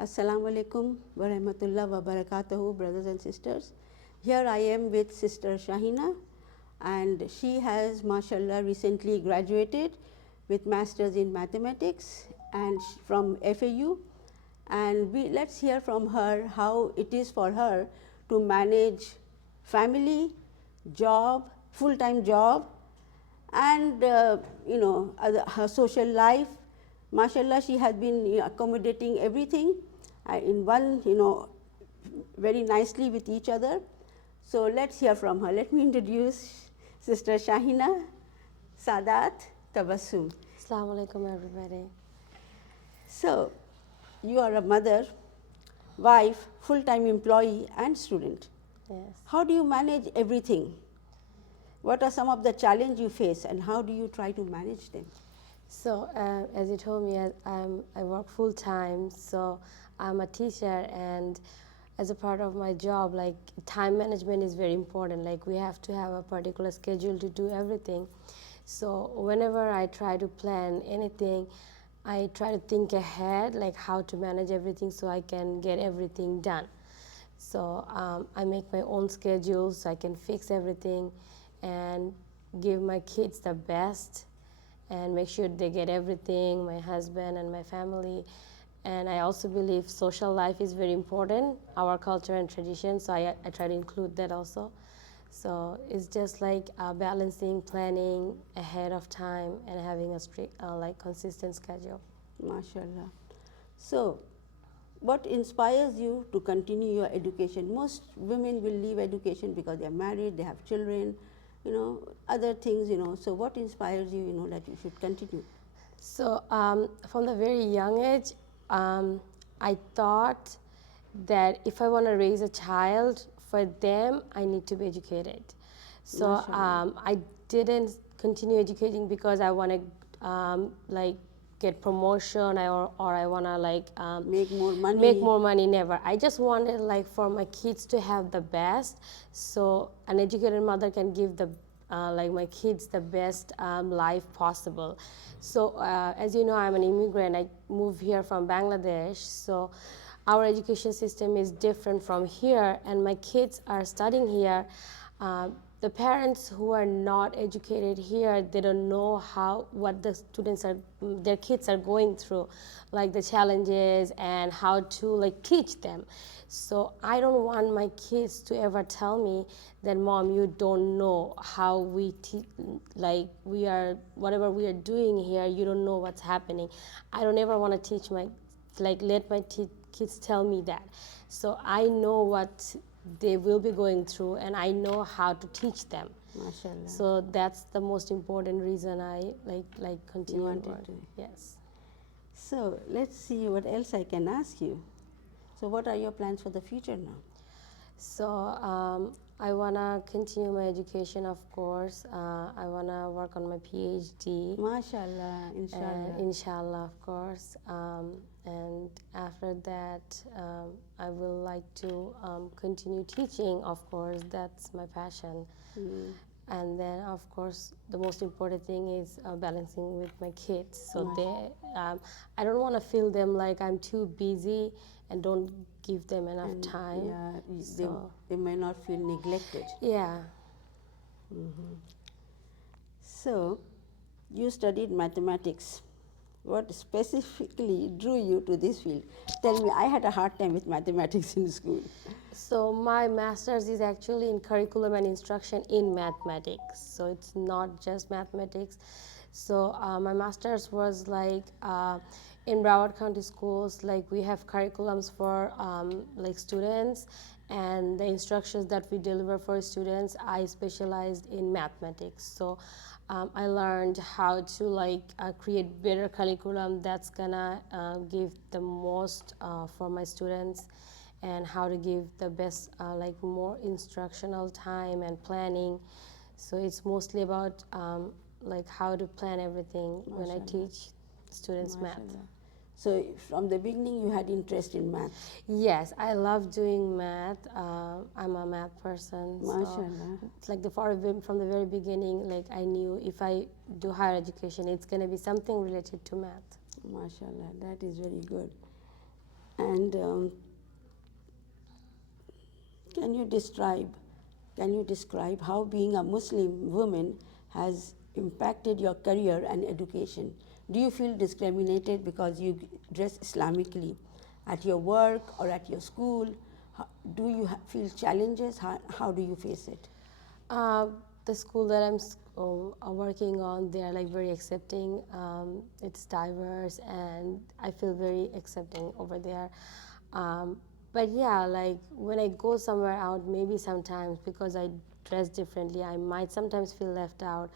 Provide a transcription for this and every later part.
Assalamu alaikum wa rahmatullah wa barakatuhu, brothers and sisters. Here I am with Sister Shahina, and she has, mashallah, recently graduated with Masters in Mathematics and from FAU. And let's hear from her how it is for her to manage family, job, full-time job, and her social life. Mashallah, she has been accommodating everything in one, very nicely with each other. So let's hear from her. Let me introduce Sister Shahina Sadat Tabassum. Assalamu alaikum, everybody. So you are a mother, wife, full-time employee and student. Yes. How do you manage everything? What are some of the challenges you face and how do you try to manage them? So, as you told me, I work full time, so I'm a teacher, and as a part of my job, like time management is very important. Like we have to have a particular schedule to do everything. So, whenever I try to plan anything, I try to think ahead, like how to manage everything so I can get everything done. So, I make my own schedule so I can fix everything and give my kids the best and make sure they get everything, my husband and my family. And I also believe social life is very important, our culture and tradition, so I try to include that also. So it's just like balancing, planning ahead of time and having a strict, consistent schedule. MashaAllah. So, what inspires you to continue your education? Most women will leave education because they are married, they have children, other things, So, what inspires you, that you should continue? So from the very young age, I thought that if I want to raise a child, for them, I need to be educated. So I didn't continue educating because I want to get promotion or I want to Make more money. Make more money, never. I just wanted for my kids to have the best, so an educated mother can give my kids the best life possible. So as you know, I'm an immigrant. I moved here from Bangladesh, so our education system is different from here, and my kids are studying here. The parents who are not educated here, they don't know what their kids are going through, like the challenges and how to teach them. So I don't want my kids to ever tell me that, Mom, you don't know how we teach, whatever we are doing here, you don't know what's happening. I don't ever want to teach let my kids tell me that. So I know what they will be going through, and I know how to teach them. MashaAllah. So that's the most important reason I continue. You wanted to. Yes. So let's see what else I can ask you. So what are your plans for the future now? So I want to continue my education, of course. I want to work on my PhD. MashaAllah, inshallah. Inshallah, of course. And after that, I will like to continue teaching, of course. That's my passion. And then, of course, the most important thing is balancing with my kids. So I don't want to feel them like I'm too busy and don't give them enough time. Yeah, they may not feel neglected. Yeah. So, you studied mathematics. What specifically drew you to this field? Tell me, I had a hard time with mathematics in school. So my master's is actually in curriculum and instruction in mathematics. So it's not just mathematics. So my master's was in Broward County schools, we have curriculums for students, and the instructions that we deliver for students, I specialized in mathematics. So I learned how to create better curriculum that's gonna give the most for my students, and how to give the best more instructional time and planning. So it's mostly about how to plan everything when I teach students math. So from the beginning you had interest in math? Yes, I love doing math. I'm a math person. MashaAllah. So it's from the very beginning, I knew if I do higher education, it's going to be something related to math. MashaAllah, that is very good. And can you describe how being a Muslim woman has impacted your career and education? Do you feel discriminated because you dress Islamically at your work or at your school? Do you feel challenges? How do you face it? The school that I'm working on, they are like very accepting. It's diverse, and I feel very accepting over there. Um, but yeah, like when I go somewhere out, maybe sometimes because I dress differently, I might sometimes feel left out.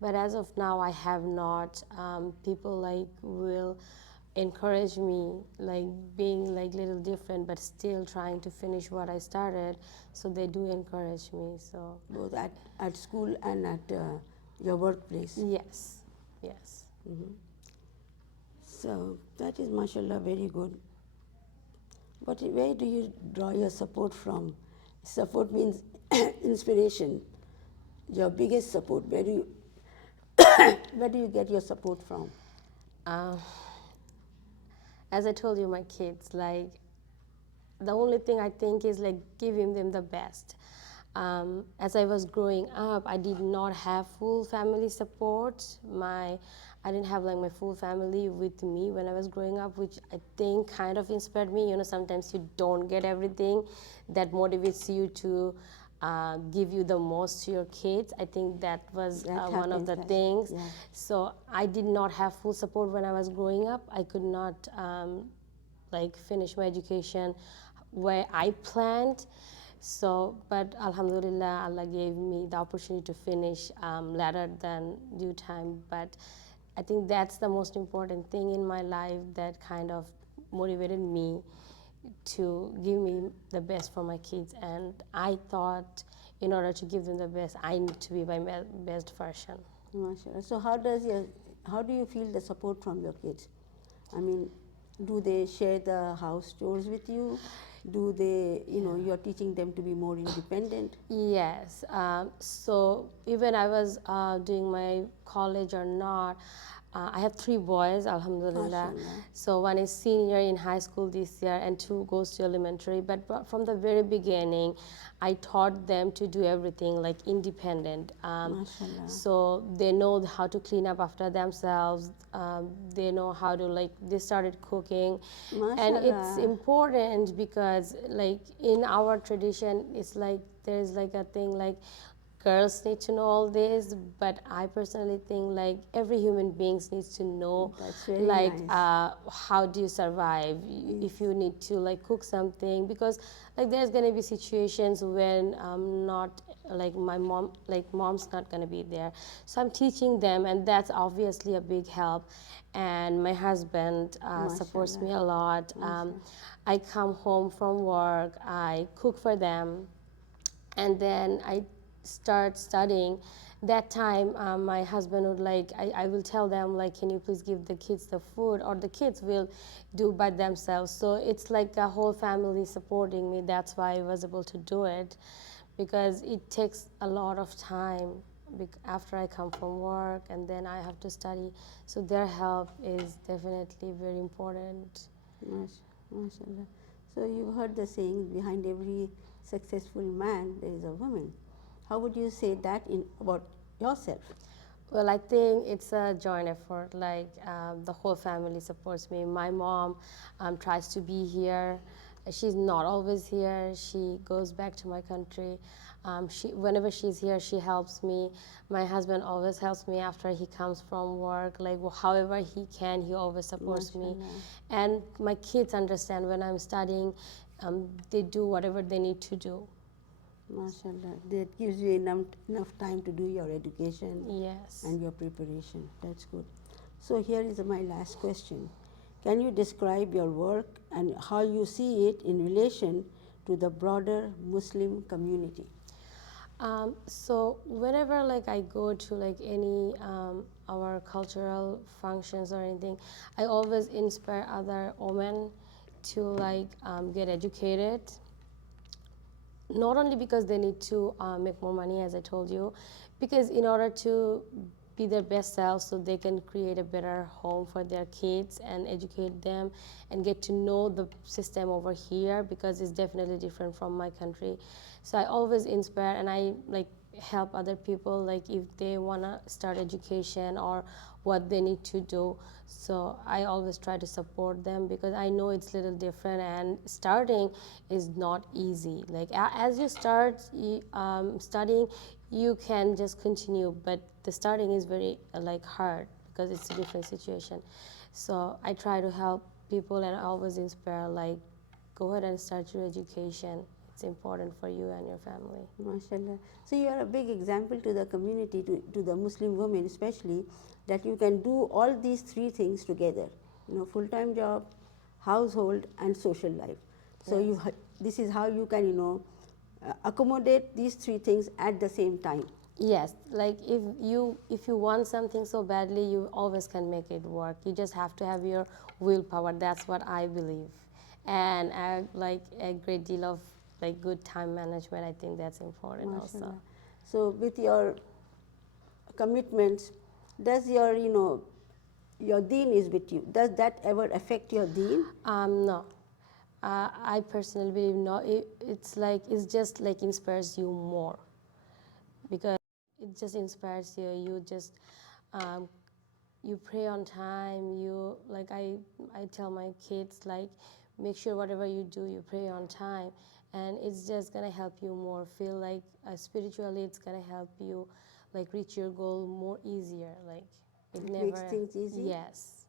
But as of now, I have not. People like will encourage me, like being like little different but still trying to finish what I started, so they do encourage me. So Both at school and at your workplace? yes, yes. So that is, mashallah, very good. But where do you draw your support from? Support means inspiration. Your biggest support, where do you get your support from? uh, as I told you, my kids, like the only thing I think is like giving them the best. As I was growing up, I did not have full family support. I didn't have like my full family with me when I was growing up, which I think kind of inspired me. You know, sometimes you don't get everything that motivates you to give you the most to your kids. I think that was That one of happens, the yes, things. yeah. So I did not have full support when I was growing up. I could not like finish my education where I planned. So, but Alhamdulillah, Allah gave me the opportunity to finish later than due time. But I think that's the most important thing in my life that kind of motivated me to give me the best for my kids. And I thought, in order to give them the best, I need to be my best version. MashaAllah. So how do you feel the support from your kids? I mean, do they share the house chores with you? Do they, you're teaching them to be more independent? Yes. So even I was doing my college or not, I have three boys, Alhamdulillah. MashaAllah. So one is senior in high school this year, and two goes to elementary. But from the very beginning, I taught them to do everything like independent. MashaAllah. So they know how to clean up after themselves. They know how to like. They started cooking, and it's MashaAllah. important because like in our tradition, it's like there's like a thing like girls need to know all this, but I personally think like every human beings needs to know That's very like nice. how do you survive if you need to like cook something, because like there's gonna be situations when not like my mom, like mom's not gonna be there, so I'm teaching them, and that's obviously a big help. And my husband supports me a lot. I come home from work, I cook for them, and then I start studying. That time, my husband would like, I will tell them like, can you please give the kids the food, or the kids will do by themselves. So it's like a whole family supporting me. That's why I was able to do it, because it takes a lot of time after I come from work and then I have to study. So their help is definitely very important. MashaAllah. So you've heard the saying, behind every successful man there is a woman. How would you say that about yourself? Well, I think it's a joint effort. Like the whole family supports me. My mom tries to be here. She's not always here. She goes back to my country. Whenever she's here, she helps me. My husband always helps me after he comes from work. Like however he can, he always supports me. And my kids understand when I'm studying. They do whatever they need to do. MashaAllah. That gives you enough time to do your education Yes. and your preparation. That's good. So here is my last question. Can you describe your work and how you see it in relation to the broader Muslim community? So whenever like I go to like any our cultural functions or anything, I always inspire other women to like get educated. Not only because they need to make more money, as I told you, because in order to be their best selves so they can create a better home for their kids and educate them and get to know the system over here, because it's definitely different from my country. So I always inspire, and I like help other people, like if they want to start education or what they need to do. So I always try to support them, because I know it's a little different, and starting is not easy. Like as you start studying, you can just continue, but the starting is very like hard, because it's a different situation. So I try to help people, and I always inspire, like, go ahead and start your education. It's important for you and your family. MashaAllah. So you are a big example to the community, to the Muslim women especially, that you can do all these three things together. Full-time job, household, and social life. So Yes. this is how you can, accommodate these three things at the same time. Yes, like if you want something so badly, you always can make it work. You just have to have your willpower. That's what I believe, and I like a great deal of like good time management. I think that's important also. MashaAllah. So with your commitments, does your deen is with you. Does that ever affect your deen? No, I personally believe no. It's just like inspires you more, because it just inspires you. You just um, you pray on time. You like I tell my kids, like, make sure whatever you do, you pray on time, and it's just gonna help you more. Feel like spiritually, it's gonna help you like reach your goal more easier. Like it It never. makes things easy? Yes.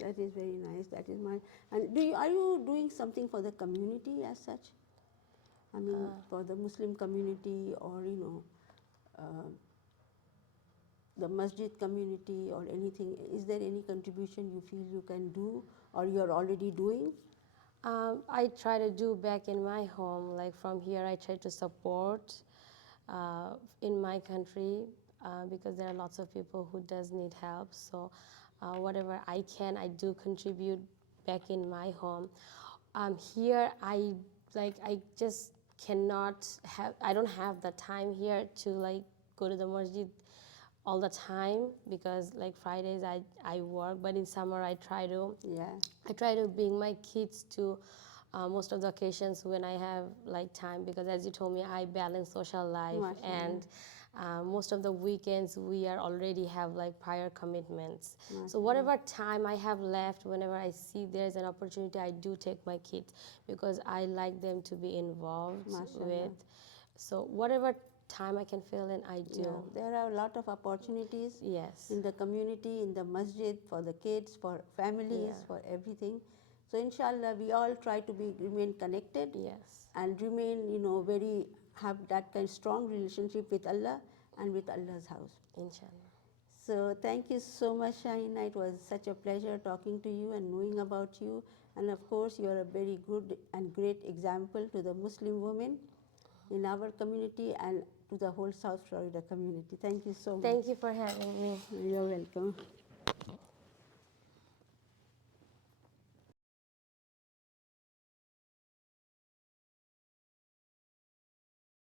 That is very nice. That is my. And are you doing something for the community as such? I mean, for the Muslim community, or uh, the masjid community, or anything. Is there any contribution you feel you can do, or you are already doing? I try to do back in my home. Like from here, I try to support in my country, because there are lots of people who does need help. So whatever I can, I do contribute back in my home. Here, I just cannot have. I don't have the time here to like go to the masjid all the time, because like Fridays I work, but in summer Yeah. I try to bring my kids to most of the occasions when I have like time, because as you told me, I balance social life, MashaAllah. and most of the weekends we are already have like prior commitments. So MashaAllah. whatever time I have left, whenever I see there's an opportunity, I do take my kids, because I like them to be involved MashaAllah. with. So whatever time I can fill in, I do. Yeah, there are a lot of opportunities Yes. in the community, in the masjid, for the kids, for families, Yeah. for everything. So inshallah, we all try to remain connected, Yes. and remain, have that kind of strong relationship with Allah and with Allah's house. Inshallah. So thank you so much, Shahina. It was such a pleasure talking to you and knowing about you. And of course, you are a very good and great example to the Muslim women in our community and to the whole South Florida community. Thank you so much. Thank you for having me. You're welcome.